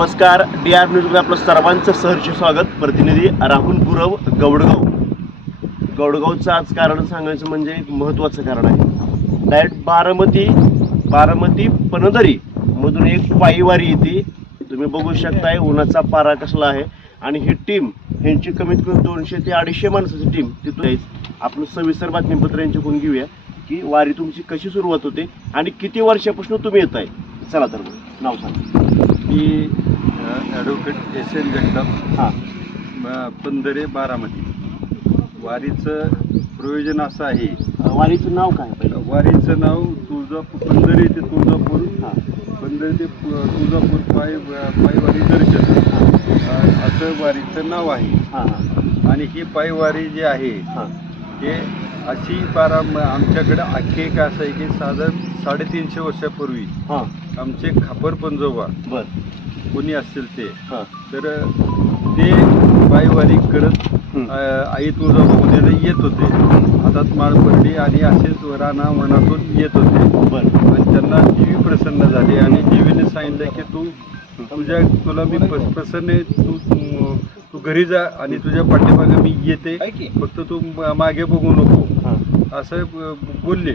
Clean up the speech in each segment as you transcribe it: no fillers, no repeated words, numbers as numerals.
नमस्कार. DR न्यूजमध्ये आपलं सर्वांचं सहर्ष स्वागत. प्रतिनिधी राहुल गुरव, गौडगावचं आज कारण सांगायचं म्हणजे एक महत्त्वाचं कारण आहे. डायरेक्ट बारामती पणदरी मधून एक पायीवारी येते. तुम्ही बघू शकताय उन्हाचा पारा कसला आहे. आणि ही टीम ह्यांची कमीत कमी 200 ते 250 माणसाची टीम तिथून आहे. आपण सविस्तर बातमीपत्र यांच्याकडून घेऊया की वारी तुमची कशी सुरुवात होते आणि किती वर्षापासून तुम्ही येत आहे. चला तर मग नाव सांगा. मी ॲडव्होकेट SN जगताप, पंधरे बारामती. वारीचं प्रयोजन असं आहे. वारीचं नाव काय पहिलं? वारीचं नाव तुळजापूर, पंधरे ते तुळजापूर, पंधरे ते तुळजापूर पायवारी दर्शन असं वारीचं नाव आहे. आणि ही पायवारी जी आहे ते अशी आमच्याकडे आख्यायिक असं आहे की साधारण 350 वर्षापूर्वी आमचे खापर पंजोबा कोणी असेल ते तर ते पायवारी करत आई तुळजाभवानीला येत होते. हातात माळ पडली आणि असेच राणा वनातून येत होते. आणि त्यांना देवी प्रसन्न झाली आणि देवीने सांगितलं की तुला मी प्रसन्न आहे, तू घरी जा आणि तुझ्या पाठीमागे मी येते, फक्त तू मागे बघू नको असं बोलले.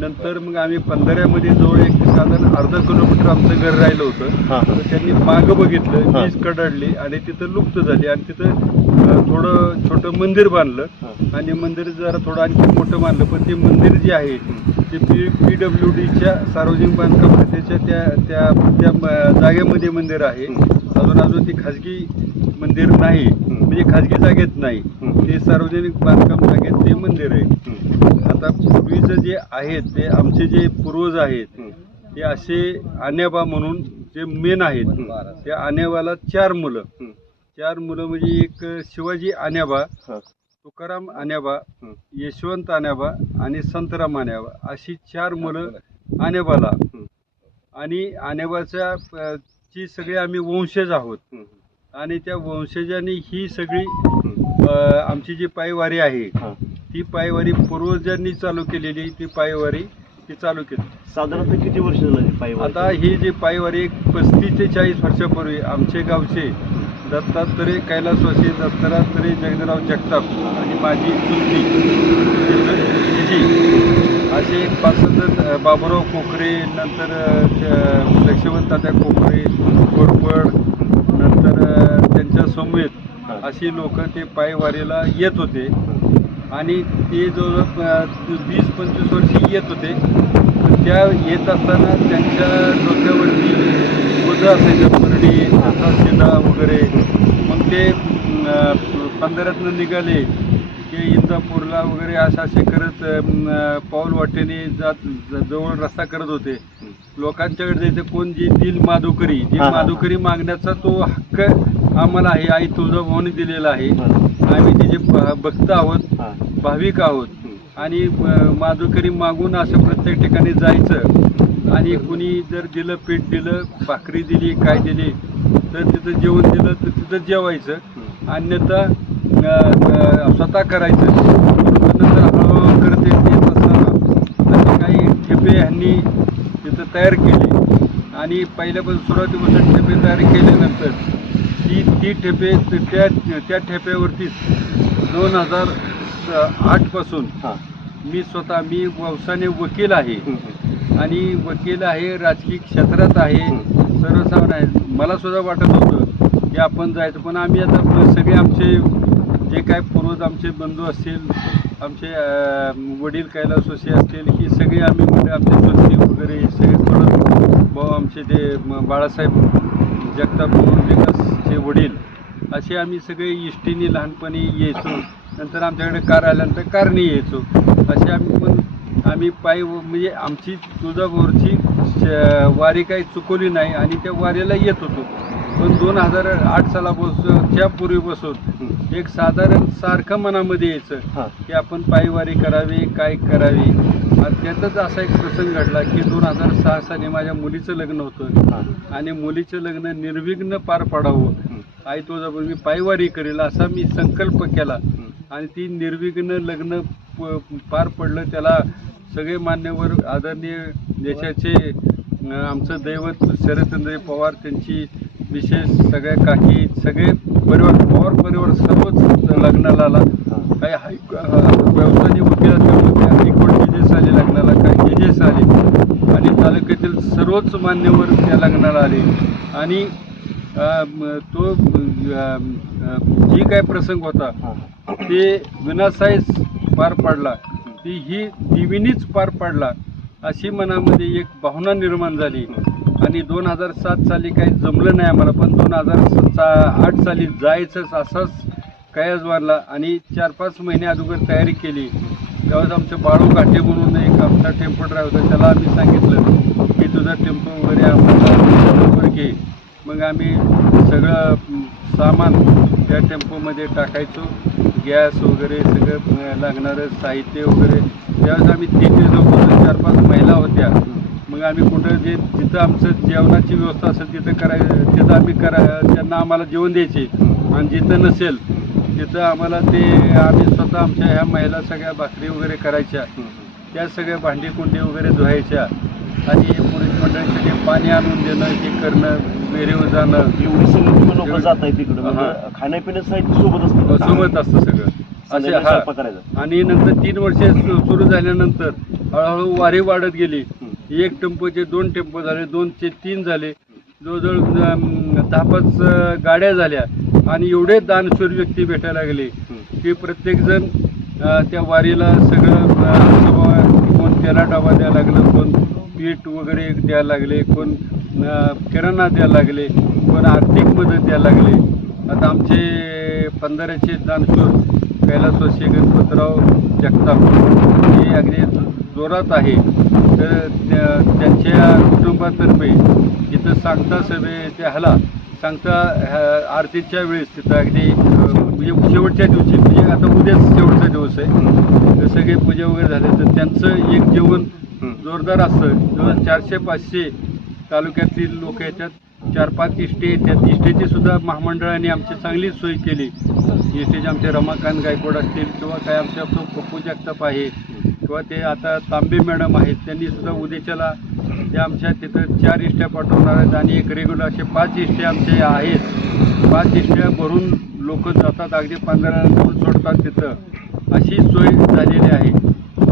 नंतर मग आम्ही पंधऱ्यामध्ये जवळ एक साधारण अर्धा किलोमीटर आमचं घर राहिलं होतं. तर त्यांनी मागं बघितलं, वीज कडाडली आणि तिथं लुप्त झाली. आणि तिथं थोडं छोटं मंदिर बांधलं आणि मंदिर जरा थोडं आणखी मोठं बांधलं. पण ते मंदिर जे आहे ते PWDच्या सार्वजनिक बांधकाम खात्याच्या त्या जागेमध्ये मंदिर आहे. अजून ती खाजगी मंदिर नाही, म्हणजे खाजगी जागेत नाही, ते सार्वजनिक बांधकाम जागेत ते मंदिर आहे. आता पूर्वीचं जे आहेत ते आमचे जे पूर्वज आहेत ते असे आण्याबा म्हणून जे मेन आहेत. त्या आण्याबाला 4 मुलं म्हणजे एक शिवाजी आण्याबा, तुकाराम आण्याबा, यशवंत आण्याबा आणि संतराम आण्याबा अशी 4 मुलं आण्याबाला. आणि आण्याबाच्या ची सगळे आम्ही वंशज आहोत. आणि त्या वंशजांनी ही सगळी आमची जी पायवारी आहे ती पायवारी पूर्वजांनी चालू केलेली ती पायवारी ती चालू केली. साधारणतः किती वर्ष झाली पायवारी? आता ही जी पायवारी 35 ते 40 वर्षापूर्वी आमचे गावचे दत्तात्रय कैलासवासी दत्तात्रय जगदराव जगताप आणि माझी चुलती असे 5-6 जण, बाबुराव कोकरे, नंतर लक्ष्मण तात्या कोकरे, कोरपड, नंतर त्यांच्या समेत अशी लोक ते पायवारीला येत होते. आणि ते जवळजवळ 20-25 वर्षी येत होते. पण त्या येत असताना त्यांच्या डोक्यावरती ओझं असायचं, परडी, त्याचा शिला वगैरे. मग ते पंधऱ्यातनं निघाले की इंदापूरला वगैरे असे करत पाऊल वाटेने जवळ रस्ता करत होते. लोकांच्याकडे जायचं, कोण जी दिल माधुकरी मागण्याचा तो हक्क आम्हाला आहे, आई तुळजाभवानी दिलेला आहे. आम्ही तिचे भक्त आहोत, भाविक आहोत. आणि माधुकरी मागून असं प्रत्येक ठिकाणी जायचं. आणि कुणी जर दिलं, पीठ दिलं, भाकरी दिली, काय दिली तर तिथं जेवण दिलं तर तिथं जेवायचं. अन्यथा स्वतः करायचं. नंतर हळूहळू करत येत असताना असे काही ठेपे ह्यांनी तिथं तयार केले. आणि पहिल्यापासून सुरुवातीपासून ठेपे तयार केल्यानंतर ती ठेपे त्या ठेप्यावरतीच 2008 पासून मी व्यवसायाने वकील आहे. आणि वकील आहे, राजकीय क्षेत्रात आहे, सर्वसामान्य आहे. मला सुद्धा वाटत होतं की आपण जायचं, पण आम्ही आता सगळे आमचे जे काय पूर्वज आमचे बंधू असतील, आमचे वडील कैलासवासी असतील, ही सगळे आम्ही म्हणजे आमचे चुलती वगैरे सगळे थोडं भाऊ आमचे ते बाळासाहेब जगताप विकासचे वडील असे आम्ही सगळे इष्टीने लहानपणी यायचो. नंतर आमच्याकडे कार आल्यानंतर कारने यायचो. असे आम्ही पायी म्हणजे आमची तुळजाभवानीची वारी काही चुकवली नाही आणि त्या वारीला येत होतो. पण 2008 सालापासूनच्या पूर्वीपासून एक साधारण सारखं मनामध्ये यायचं की आपण पायवारी करावी, काय करावी. त्यातच असा एक प्रसंग घडला की 2006 साली माझ्या मुलीचं लग्न होतं आणि मुलीचं लग्न निर्विघ्न पार पाडावं, आई तुळजाभवानी मी पायवारी करेल असा मी संकल्प केला. आणि ती निर्विघ्न लग्न पार पडलं. त्याला सगळे मान्यवर आदरणीय देशाचे आमचं दैवत शरदचंद्र पवार त्यांची विशेष सगळ्या काकी सगळे परिवार पवार परिवार सर्वच लग्नाला आला. काही व्यवसायिक वकील असल्यामुळे हायकोर्ट जजेस आले लग्नाला, काही जजेस आले आणि तालुक्यातील सर्वच मान्यवर त्या लग्नाला आले. आणि तो जी काय प्रसंग होता ते विनासाईच पार पाडला, ती ही देवीनीच पार पाडला अशी मनामध्ये एक भावना निर्माण झाली. आणि 2007 साली काही जमलं नाही आम्हाला, पण 2008 साली जायचंच असाच कयास बांधला आणि 4-5 महिने अगोदर तयारी केली. त्यावेळेस आमचं बाळू घाटे म्हणून एक आमचा टेम्पो ड्रायव्हर होता, त्याला आम्ही सांगितलं की तुझा टेम्पो वगैरे आम्हाला घे. मग आम्ही सगळं सामान त्या टेम्पोमध्ये टाकायचो, गॅस वगैरे सगळं लागणारं साहित्य वगैरे. त्यावेळेस आम्ही 3 लोक 4-5 महिला होत्या. मग आम्ही कुठं जिथं आमचं जेवणाची व्यवस्था असेल तिथं आम्ही त्यांना आम्हाला जेवण द्यायचे. आणि जिथं नसेल तिथं आम्हाला आम्ही स्वतः आमच्या ह्या महिला सगळ्या भाकरी वगैरे करायच्या, त्या सगळ्या भांडी कुंडी वगैरे धुवायच्या. आणि पोलीस मंडळीसाठी पाणी आणून देणं, हे करणं, विहिरीवर जाणं. एवढी सगळी तुम्ही लोक जात आहे तिकडं, खाण्यापिण्याचं साहित्य सोबत असतं सगळं असे. हा. आणि नंतर 3 वर्षे सुरू झाल्यानंतर हळूहळू वारी वाढत गेली. 1 टेम्पोचे 2 टेम्पो झाले, 2चे 3 झाले, जवळजवळ 10-5 गाड्या झाल्या. आणि एवढे दानशूर व्यक्ती भेटायला लागले की प्रत्येकजण त्या वारीला सगळं कोण तेला डबा द्यायला लागलं, कोण पीठ वगैरे द्यायला लागले, कोण किराणा द्यायला लागले, कोण आर्थिक मदत द्यायला लागले. आता आमचे पंधराचे दानशूर कैलासवासी गणपतराव जगताप हे अगदी जोरात आहे. तर त्यांच्या कुटुंबातर्फे इथं सांगता सभेच्या सांगता आरतीच्या वेळेस तिथं अगदी म्हणजे शेवटच्या दिवशी, म्हणजे आता उद्याच शेवटचा दिवस आहे, तर सगळे पूजा वगैरे झाले. तर त्यांचं एक जेवण जोरदार असतं. जवळ 400-500 तालुक्यातील लोक येतात, 4-5 इष्टे येतात. इष्टेची सुद्धा महामंडळाने आमची चांगली सोय केली. इष्टेचे आमचे रमाकांत गायकवाड असतील किंवा काय आमच्या पप्पू जगताप आहे किंवा ते आता तांबे मॅडम आहेत, त्यांनी सुद्धा उद्याच्याला त्या आमच्या तिथं 4 इष्ट्या पाठवणार आहेत. आणि एक रेग्युलर असे 5 इष्ट्या आमचे आहेत. 5 इष्ट्या भरून लोक जातात, अगदी 15 जाऊन सोडतात तिथं. अशी सोय झालेली आहे.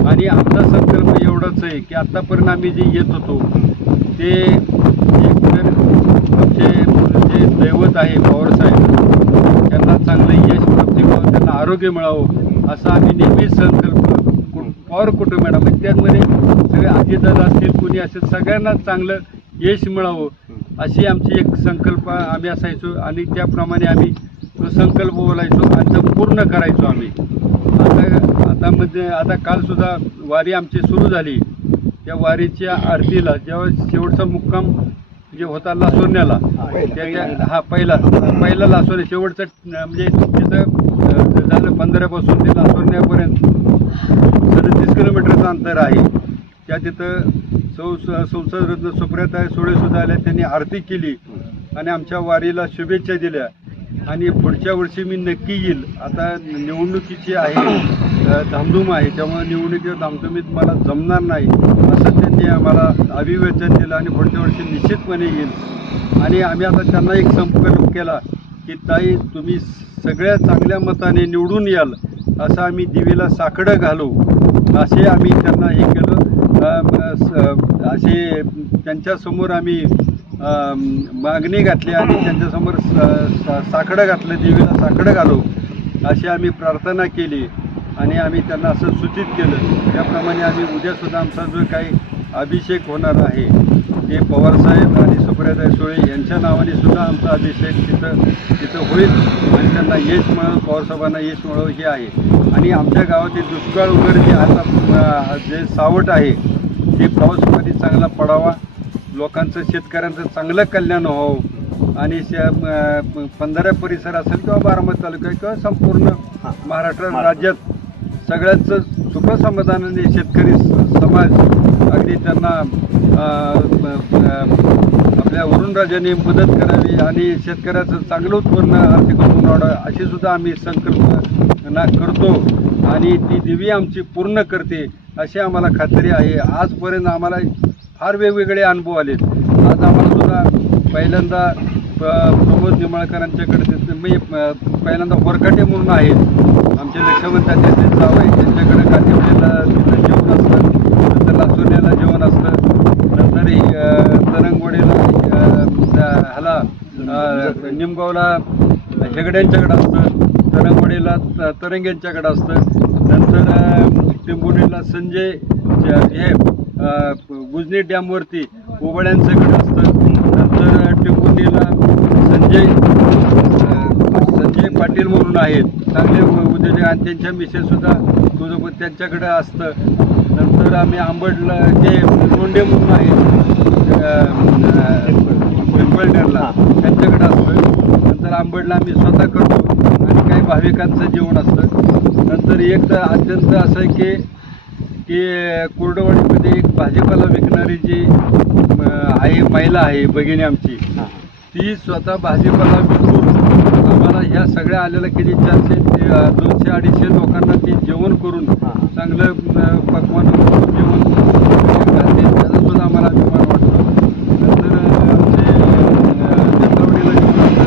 आणि आमचा संकल्प एवढाच आहे की आत्तापर्यंत आम्ही जे येत होतो ते एक तर आमचे जे दैवत आहे पवारसाहेब, त्यांना चांगलं यश प्राप्ती मिळावं, त्यांना आरोग्य मिळावं असा आम्ही नेहमीच संकल्प पवार कुटुंब मॅडम त्यामध्ये सगळे अजितदादा असतील, कुणी असेल, सगळ्यांना चांगलं यश मिळावं अशी आमची एक संकल्प आम्ही असायचो. आणि त्याप्रमाणे आम्ही तो संकल्प बोलायचो आणि तो पूर्ण करायचो आम्ही. आता कालसुद्धा वारी आमची सुरू झाली. त्या वारीच्या आरतीला जेव्हा शेवटचा मुक्काम जे होता लासोरण्याला, त्याच्या पहिला लासोर शेवटचं म्हणजे तिथं झालं 15पासून ते लासोरण्यापर्यंत 37 किलोमीटरचं अंतर आहे. त्या तिथं संसद सुप्रियाताई सुळेसुद्धा आल्या, त्यांनी आरती केली आणि आमच्या वारीला शुभेच्छा दिल्या. आणि पुढच्या वर्षी मी नक्की येईल. आता निवडणुकीची आहे धामधूम आहे, त्यामुळे निवडणुकीच्या धामधुमीत मला जमणार नाही असं त्यांनी आम्हाला अभिवचन दिलं. आणि पुढच्या वर्षी निश्चितपणे येईल. आणि आम्ही आता त्यांना एक संकल्प केला की ताई तुम्ही सगळ्या चांगल्या मताने निवडून याल असं आम्ही दिवेला साकडं घालू असे आम्ही त्यांना हे केलं. असे त्यांच्यासमोर आम्ही मागणी घातली आणि त्यांच्यासमोर साकडं घातलं, दिवेला साकडं घालू अशी आम्ही प्रार्थना केली. आणि आम्ही त्यांना असं सूचित केलं. त्याप्रमाणे आम्ही उद्यासुद्धा आमचा जो काही अभिषेक होणार आहे ते पवारसाहेब आणि सुप्रियाताई सुळे यांच्या नावाने सुद्धा आमचा अभिषेक तिथं होईल आणि त्यांना यश मिळावं, पवारसाहेबांना यश मिळावं हे आहे. आणि आमच्या गावातील दुष्काळ वगैरे जे आता जे सावट आहे ते पाऊस चांगला पडावा, लोकांचं शेतकऱ्यांचं चांगलं कल्याण व्हावं. आणि 15 परिसर असेल किंवा बारामती तालुका किंवा संपूर्ण महाराष्ट्र राज्यात सगळ्यांच सुखसमाधानाने शेतकरी समाज अगदी त्यांना आपल्या वरुणराजाने मदत करावी आणि शेतकऱ्याचं चांगलं उत्पन्न आर्थिक उत्पन्न वाढावं अशी सुद्धा आम्ही संकल्पना करतो. आणि ती देवी आमची पूर्ण करते अशी आम्हाला खात्री आहे. आजपर्यंत आम्हाला फार वेगवेगळे अनुभव आलेत. आज आम्हाला सुद्धा पहिल्यांदा प्रमोद निंबाळकरांच्याकडे मी पहिल्यांदा वरकाटे म्हणून आहेत आमचे लक्षवंत त्याचे नाव आहे, त्यांच्याकडे कांदिवलीला तिथं जेवण असतं, नंतर लासोऱ्याला जेवण असतं, नंतर तरंगवाडीला ह्याला निमगावला हेगड्यांच्याकडे असतं, तरंगवाडीला तरंग्यांच्याकडे असतं, नंतर टेंभुर्णीला संजय हे गुजनी डॅमवरती ओबळ्यांच्याकडे असतं, नंतर टेंभुर्णीला संजय पाटील म्हणून आहेत चांगले उद्योजक आणि त्यांच्या मिसेससुद्धा तुझं त्यांच्याकडे असतं. नंतर आम्ही आंबडला जे लोंढे म्हणून आहेत पिंपळनेरला त्यांच्याकडे असतं. नंतर आंबडला आम्ही स्वतः करतो आणि काही भाविकांचं जेवण असतं. नंतर एक तर अत्यंत असं आहे की कुर्डवाडीमध्ये एक भाजीपाला विकणारी जी आहे महिला आहे भगिनी आमची, ती स्वतः भाजीपाला विकून आम्हाला ह्या सगळ्या आलेल्या किती 400-200-250 लोकांना ती जेवण करून चांगलं पक्वान जेवण घालते, त्याचा सुद्धा आम्हाला अभिमान वाटतो. नंतर आमचे नेत्रावडीला जेवण असतं,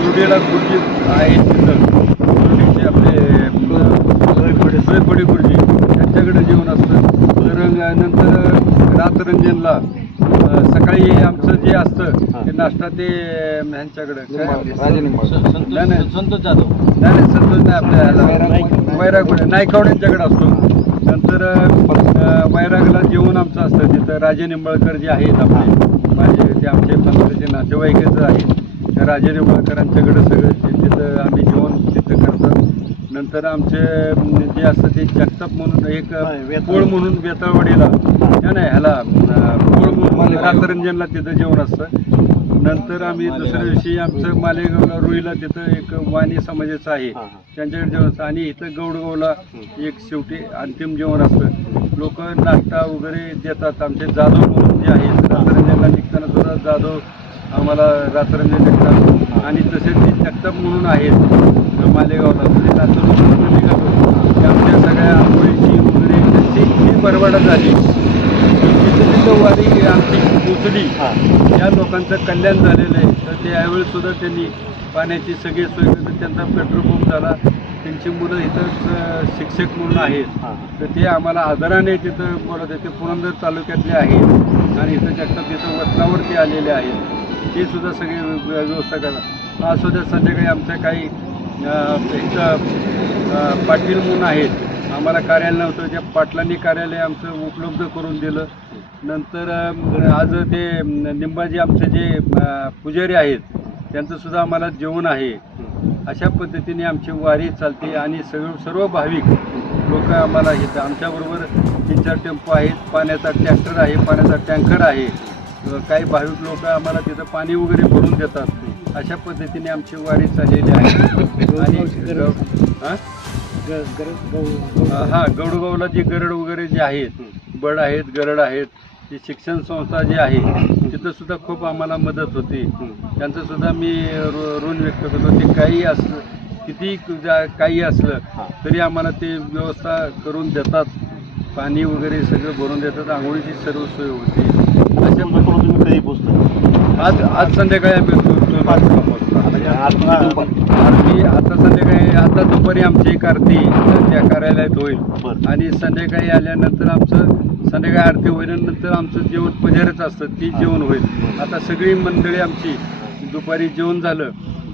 गुरुडीला गुरुजी आहेत तिथं, गुरुडीचे आपले सोयपडी गुरुजी त्यांच्याकडे जेवण असतं. तर नंतर रातरंजनला सकाळी आमचं जे असतं ते नाश्ता ते ह्यांच्याकडं संतोष जाधव नाही संतोष नाही आपल्या वैराग नायकवड्यांच्याकडे असतो. नंतर वैरागला जेवण आमचं असतं तिथं राजे निंबाळकर जे आहेत आपले माझे ते आमचे पंधराचे नातेवाईकच आहेत, त्या राजे निंबाळकरांच्याकडे सगळं तिथं आम्ही जेवण तिथं करतो. नंतर आमचे जे असतं ते जगताप म्हणून एक पोळ म्हणून बेताळवाडीला नाही ह्याला पोळ म्हणून रातरंजनला तिथं जेवण असतं. नंतर आम्ही दुसऱ्या दिवशी आमचं मालेगावला रुईला तिथं एक वाणी समाजाचं आहे त्यांच्याकडे जेवण असतं. आणि इथं गौडगावला एक शेवटी अंतिम जेवण असतं. लोक नाश्ता वगैरे देतात. आमचे जाधव म्हणून जे आहेत रातरंजनला निघताना सुद्धा जाधव आम्हाला रातरंजन निघतात. आणि तसेच ते जगताप म्हणून आहेत मालेगावला म्हणजे नाचून निघतो की आमच्या सगळ्या आंघोळीची वगैरे त्यांची बरवाडा झाली. तिथं वारी आमची पोचली, या लोकांचं कल्याण झालेलं आहे. तर ते यावेळेस सुद्धा त्यांनी पाण्याची सगळी सोय करतात. त्यांचा पेट्रोल पंप झाला, त्यांची मुलं इथंच शिक्षक म्हणून आहेत. तर ते आम्हाला आदराने तिथं बोलत ते पुरंदर तालुक्यातले आहेत आणि इथं जगताप तिथं वतनावरती आलेले आहेत. ते सुद्धा सगळी व्यवस्था करतात. आज सुद्धा संध्याकाळी आमच्या काही इथं पाटील म्हणून आहेत, आम्हाला कार्यालय नव्हतं, त्या पाटलांनी कार्यालय आमचं उपलब्ध करून दिलं. नंतर आज ते निंबाजी आमचे जे पुजारी आहेत त्यांचंसुद्धा आम्हाला जेवण आहे. अशा पद्धतीने आमची वारी चालते आणि सर्व भाविक लोक आम्हाला इथं आमच्याबरोबर 3-4 टेम्पो आहेत, पाण्याचा ट्रॅक्टर आहे, पाण्याचा टँकर आहे. काही भाविक लोक आम्हाला तिथं पाणी वगैरे भरून देतात. अशा पद्धतीने आमची वारी चाललेली आहे. आणि गौडगावला जे गरड वगैरे जे आहेत, बड आहेत, गरड आहेत, जी शिक्षण संस्था जी आहे तिथं सुद्धा खूप आम्हाला मदत होती. त्यांचं सुद्धा मी ऋण व्यक्त करतो. ते काही असलं किती काही असलं तरी आम्हाला ते व्यवस्था करून देतात. पाणी वगैरे सगळं भरून देतात, आंघोळीची सर्व सोय होती. अशा तुम्ही कधी पोचता? आज संध्याकाळी आम्ही आरती आता संध्याकाळी आता दुपारी आमची एक आरती त्या कार्यालयात होईल आणि संध्याकाळी आल्यानंतर आमचं संध्याकाळी आरती होईल्यानंतर आमचं जेवण पजारच असतं, ती जेवण होईल. आता सगळी मंडळी आमची दुपारी जेवण झालं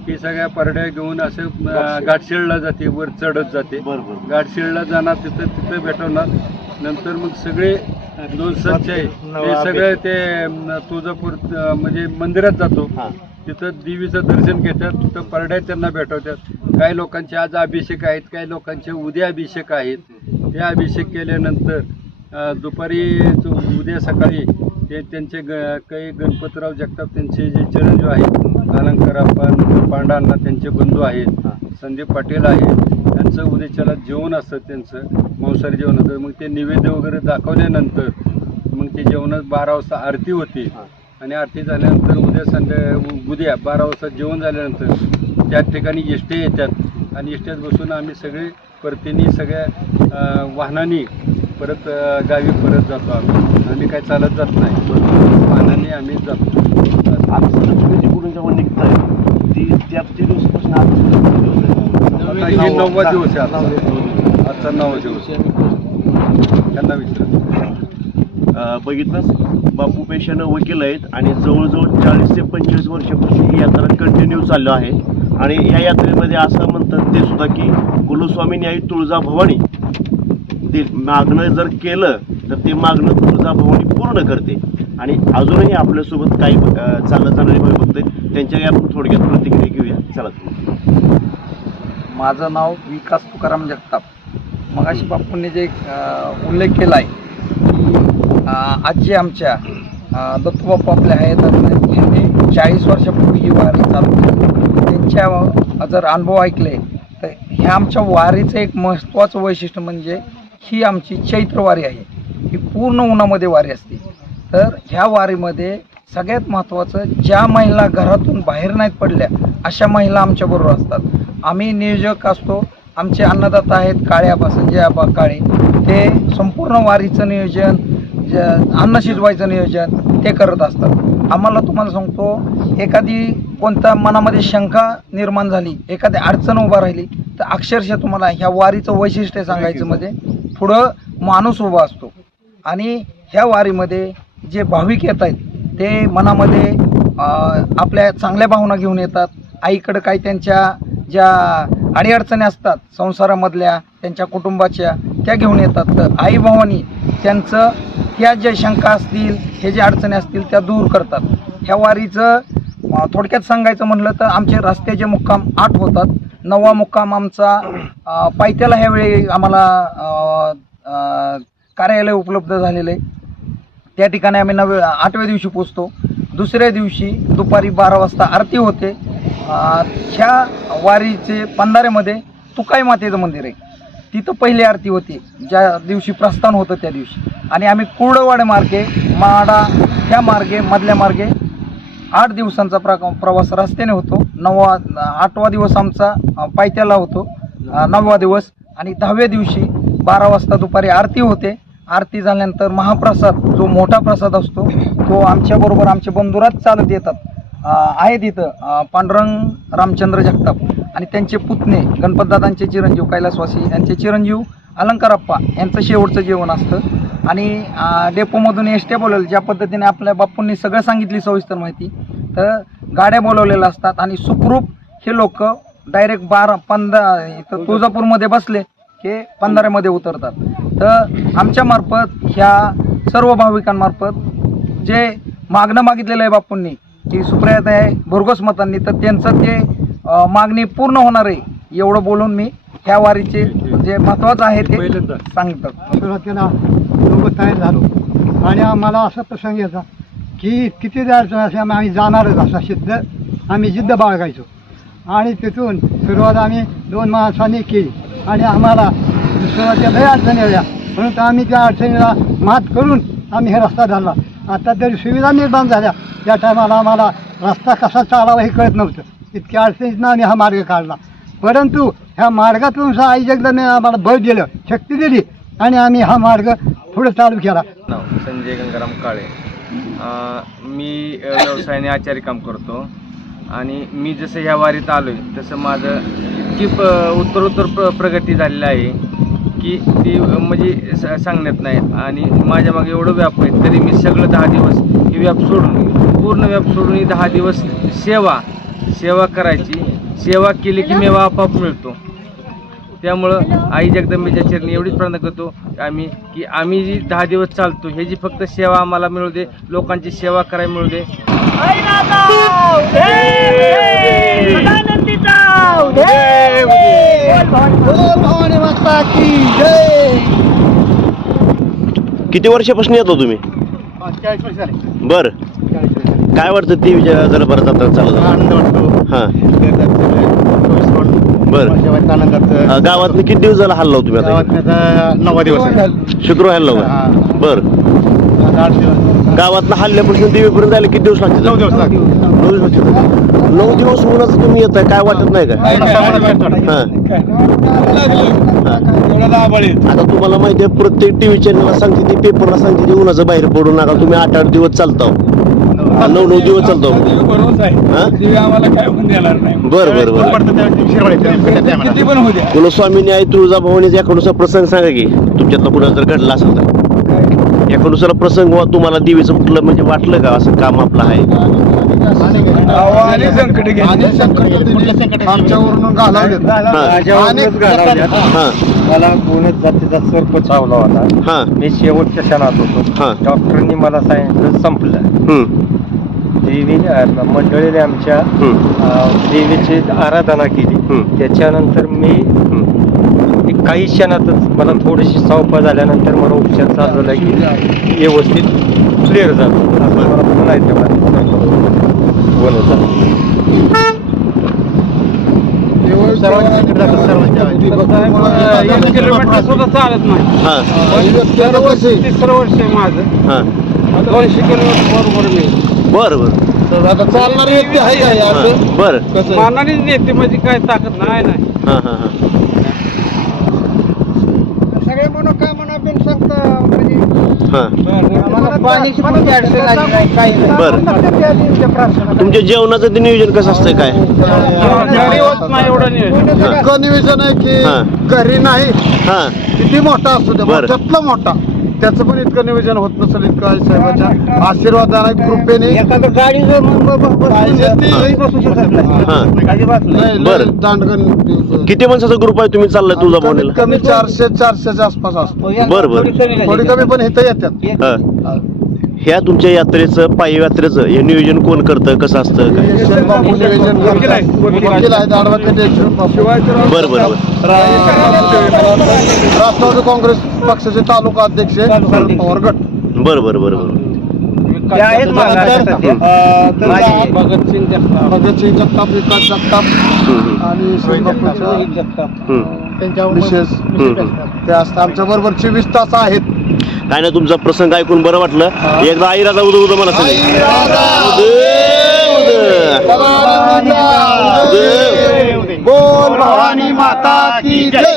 की सगळ्या परड्या घेऊन असं घाटशिळला जाते, वर चढत जाते. घाटशिळला जाणार, तिथं भेटवणार. नंतर मग सगळे 2 सच्चे आहे ते सगळे ते तुळजापूर म्हणजे मंदिरात जातो, तिथं देवीचं दर्शन घेतात, तिथं परड्या त्यांना भेटवतात. काही लोकांचे आज अभिषेक आहेत, काही लोकांचे उद्या अभिषेक आहेत. ते अभिषेक केल्यानंतर दुपारी उद्या सकाळी ते त्यांचे काही गणपतराव जगताप त्यांचे जे चिरंजीव आहेत, अलंकाराप्पा पांडांना त्यांचे बंधू आहेत, संदीप पाटील आहेत, त्यांचं उद्याच्याला जेवण असतं, त्यांचं मांसाहारी जेवण होतं. मग ते निवेद्य वगैरे दाखवल्यानंतर मग ते जेवणात 12 वाजता आरती होती आणि आरती झाल्यानंतर उद्या 12 वाजता जेवण झाल्यानंतर त्या ठिकाणी इष्टे येतात आणि इष्ट्यात बसून आम्ही सगळे परतीने सगळ्या वाहनांनी परत गावी परत जातो. आम्ही काही चालत जात नाही, वाहनाने आम्ही जातो. आता सलग तुम्ही तिकडून जेव्हा निघताय त्या दिवसापासून आता सलग किती दिवस आता हे 9वा दिवस आहे आजचा 9वा दिवस त्यांना विचार बघितलं बापू पेशानं वकील आहेत आणि जवळजवळ 40 ते 25 वर्षापासून ही यात्रा कंटिन्यू चालू आहे. आणि या यात्रेमध्ये असं म्हणतात ते सुद्धा की कुलस्वामिनी आई तुळजाभवानी ते मागणं जर केलं तर ते मागणं तुळजाभवानी पूर्ण करते. आणि अजूनही आपल्यासोबत काही चालत जाणारे भाई बघते त्यांच्या आपण थोडक्यात प्रतिक्रिया घेऊया. चला माझं नाव विकास तुकाराम जगताप. मगाशी बापूंनी जे उल्लेख केला आहे की आजी आमच्या दत्तूबापू आपल्या आहेत यांनी 40 वर्षापूर्वी ही वारी चालू केली. त्यांच्या जर अनुभव ऐकले तर ह्या आमच्या वारीचं एक महत्त्वाचं वैशिष्ट्य म्हणजे ही आमची चैत्र वारी आहे. ही पूर्ण उन्हामध्ये वारी असते. तर ह्या वारीमध्ये सगळ्यात महत्त्वाचं ज्या महिला घरातून बाहेर नाहीत पडल्या अशा महिला आमच्याबरोबर असतात. आम्ही नियोजक असतो. आमचे अन्नदाता आहेत काळे आबा संजय आबा काळे, ते संपूर्ण वारीचं नियोजन अन्न शिजवायचं नियोजन ते करत असतात. आम्हाला तुम्हाला सांगतो एखादी कोणत्या मनामध्ये शंका निर्माण झाली एखादी अडचण उभा राहिली तर अक्षरशः तुम्हाला ह्या वारीचं वैशिष्ट्य सांगायचं म्हणजे पुढं माणूस उभा असतो. आणि ह्या वारीमध्ये जे भाविक येत आहेत ते मनामध्ये आपल्या चांगल्या भावना घेऊन येतात. आईकडं काही त्यांच्या ज्या अडीअडचणी असतात संसारामधल्या त्यांच्या कुटुंबाच्या त्या घेऊन येतात. तर आई भावानी त्यांचं ह्या ज्या शंका असतील हे जे अडचणी असतील त्या दूर करतात. ह्या वारीचं थोडक्यात सांगायचं म्हटलं तर आमचे रस्त्याचे मुक्काम 8 होतात. 9वा मुक्काम आमचा पायथ्याला ह्यावेळी आम्हाला कार्यालय उपलब्ध झालेलं आहे. त्या ठिकाणी आम्ही 8व्या दिवशी पोचतो. दुसऱ्या दिवशी दुपारी 12 वाजता आरती होते. ह्या वारीचे पंधाऱ्यामध्ये तुकाई मातेचं मंदिर आहे. तिथं पहिली आरती होती ज्या दिवशी प्रस्थान होतं त्या दिवशी. आणि आम्ही कुर्डवाडे मार्गे माडा ह्या मार्गे मधल्या मार्गे 8 दिवसांचा प्रवास रस्त्याने होतो. 8वा दिवस आमचा पायथ्याला होतो 9वा दिवस. आणि 10व्या दिवशी 12 वाजता दुपारी आरती होते. आरती झाल्यानंतर महाप्रसाद जो मोठा प्रसाद असतो तो आमच्याबरोबर आमचे बंधुराज चालत येतात. आहेत इथं पांडुरंग रामचंद्र जगताप आणि त्यांचे पुतणे गणपतदादांचे चिरंजीव कैलासवासी यांचे चिरंजीव अलंकाराप्पा यांचं शेवटचं जेवण असतं. आणि डेपोमधून एसट्या बोलवलं ज्या पद्धतीने आपल्या बापूंनी सगळं सांगितली सविस्तर माहिती तर गाड्या बोलवलेल्या असतात. आणि सुखरूप हे लोक डायरेक्ट 12-15 इथं तुळजापूरमध्ये बसले की पंधाऱ्यामध्ये उतरतात. तर आमच्यामार्फत ह्या सर्व भाविकांमार्फत जे मागणं मागितलेलं आहे बापूंनी की सुप्रियात आहे भरघोस मतांनी तर त्यांचं ते मागणी पूर्ण होणार आहे एवढं बोलून मी ह्या वारीचे जे महत्त्वाचं आहे ते सांगतात. सुरुवातीला लोक तयार झालो आणि आम्हाला असा प्रसंग यायचा की किती जायचं असे आम्ही जाणारच असा सिद्ध आम्ही जिद्द बाळगायचो. आणि तिथून सुरुवात आम्ही 2 माणसांनी केली आणि आम्हाला सुरुवातीला लय अडचणी आल्या परंतु आम्ही त्या अडचणीला मात करून आम्ही हे रस्ता धरला. आता तरी सुविधा निर्माण झाल्या त्या टायमाला आम्हाला रस्ता कसा चालावा हे कळत नव्हतं. इतक्या अडचणीतनं आम्ही हा मार्ग काढला. परंतु ह्या मार्गातून आई जगदंबे आम्हाला बळ दिलं शक्ती दिली आणि आम्ही हा मार्ग पुढे चालू केला. नाव संजय गंगाराम काळे. मी व्यवसायाने आचारी काम करतो आणि मी जसं ह्या वारीत आलो आहे तसं माझं इतकी उत्तरोत्तर प्रगती झालेली आहे की ती म्हणजे सांगण्यात नाही. आणि माझ्या मागे एवढं व्याप आहे तरी मी सगळं 10 दिवस हे व्याप सोडून पूर्ण व्याप सोडून 10 दिवस सेवा करायची. सेवा केली की मेवा आपोआप मिळतो. त्यामुळं आई जगदंबेच्या चरणी एवढीच प्रार्थना करतो की आम्ही जी 10 दिवस चालतो हे जी फक्त सेवा आम्हाला मिळू दे, लोकांची सेवा करायला मिळू दे. किती वर्षापासून येतो तुम्ही? 40 वर्ष झाले. बर काय वाटतं ती जरा बरं जाता चालू आनंद वाटतो. हां बर आनंदात गावात किती दिवस झाला हल्ला तुम्ही आता? 9वा दिवस शुक्रवार हल्ला बर गावात हल्ल्यापासून देवीपर्यंत जायला किती दिवस लागतात? 9 दिवस लागले. 9 दिवस लागतात. 9 दिवस होऊनच तुम्ही येत आहे काय वाटत नाही का? आता तुम्हाला माहिती आहे प्रत्येक टीव्ही चॅनलला सांगते ती पेपरला सांगते ती उन्हाचं बाहेर पडू नका तुम्ही 8-8 दिवस चालता. 9 दिवस चालतो बरोबर आहे हा? दिवे आम्हाला काय होऊन देणार नाही बर बर बर किती पण होऊ द्या कुलस्वामीने आई तुळजाभवानीचा एखादुसा प्रसंग सांगा की तुमच्यातला कुणाला जर घडला असेल तर एखादुसरा प्रसंग वा तुम्हाला देवीचं कुठलं म्हणजे वाटलं का असं काम आपलं आहे आणि संकट आमच्यावरून घालवले हा मला गुणच जातीचा सर्प चावला होता हा मी शेवटच्या क्षणात होतो हा डॉक्टरांनी मला सांगितलं संपलं हम्म देवी मंडळीने आमच्या देवीची आराधना केली त्याच्यानंतर मी काही क्षणातच मला थोडीशी सावपा झाल्यानंतर मला उपचार चालू झाला की व्यवस्थित क्लिअर झालं मला पुन्हा येते किलोमीटर सुद्धा चालत नाही हा तिसरं वर्ष आहे माझं हा 200 किलोमीटर बरोबर मी बरं बरं आता चालणारी व्यक्ती आहे काय असं बरं मानानेच नेते म्हणजे काय ताकद नाही हा हा हा सगळे मनोकामना बिन सांगता म्हणजे हा आम्हाला पाण्याची कुठली अडचण आली नाही काही बरं. नाही तुमच्या जेवणाचं ते नियोजन कसं असतंय काय घरी होत नाही एवढं नाही इतकं नियोजन आहे की हा. घरी नाही हा किती मोठा असतो त्या बरं. मोठ्यातला मोठा त्याचं पण इतकं नियोजन होत नसेल इतकं आई साहेबांच्या आशीर्वादाने कृपेने एखादं गाडी जर पाहिजे ती बसू शकत नाही हा अजिबात नाही. बरं. दांडगण किती माणसाचा ग्रुप आहे तुम्ही चाललाय कमीत तुळजाभवानीला कमी 400च्या आसपास असतो बरं, बरं. थोडी कमी पण इथं येतात हा ह्या तुमच्या यात्रेचं पायी यात्रेचं हे नियोजन कोण करतं कसं असतं काय यशवंत बापू नियोजन वकील आहे. वकील आहेत ॲडव्होकेट यशवंत बापू बरं बरं बरं राष्ट्रवादी काँग्रेस पक्षाचे तालुका अध्यक्ष शरद पवार गट बरं बरं बरं बरं भगतसिंग जगताप विकास जगताप आणि विशेष ते असतात आमच्या बरोबर 24 तास आहेत काय ना तुमचा प्रसंग ऐकून बरं वाटलं एकदा आई राजा उदो उदो मला बोल भवानी माता की जय